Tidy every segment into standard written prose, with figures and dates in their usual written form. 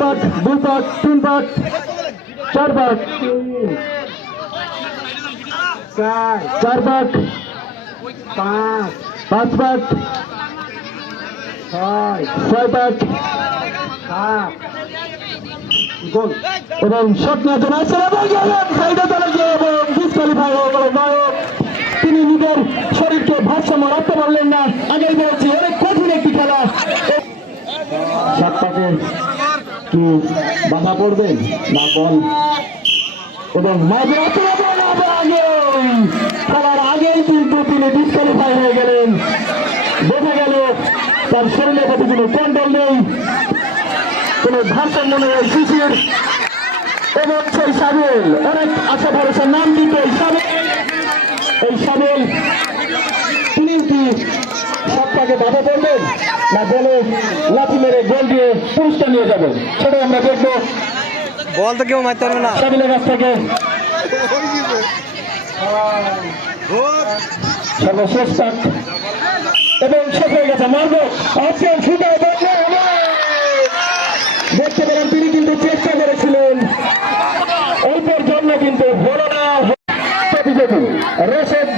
পাক, দুই পাক, তিন পাক, চার পাক, চার পাক, পাঁচ পাক, ছয় পাক এবং স্বপ্নাজন আছে এবং ডিসকোয়ালিফাই হয়ে গেল নায়ক। তিনি নিজের শরীরকে ভারসাম্য রাখতে পারলেন না। আগেই বলছি অনেক কঠিন একটি খেলা। সাত পাকে কি বাধা পড়বে না বল এবং খেলার আগেই কিন্তু তিনি ডিসকোয়ালিফাই হয়ে গেলেন। বোঝা গেল তার শরীরের প্রতি কোনো কন্ট্রোল নেই, কোনো ভারসাম্য নেই শিশির এবং সেই সাবেল অনেক আশা ভরসার নাম দিত এই সাবেল তিনি কি সবটাকে বাধা করবেন না বলে লাঠি মেরে গোল দিয়ে পুরস্কার নিয়ে যাবেন, সেটাই আমরা দেখবো। বল তো কেউ মারতে পারবে না সাবেলের কাছ থেকে সর্বশেষ পাক এবং শেষ হয়ে গেছে। মারবো অপশন ছুটায় দেখতে পেলাম তিনি কিন্তু চেষ্টা করেছিলেন, অল্পের জন্য কিন্তু হলো না। রাশেদ,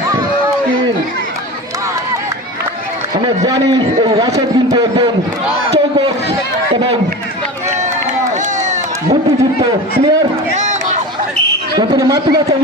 আমরা জানি এই রাশেদ কিন্তু একজন চৌকস এবং বুদ্ধিযুক্ত প্লেয়ার। তিনি মারতে যাচ্ছেন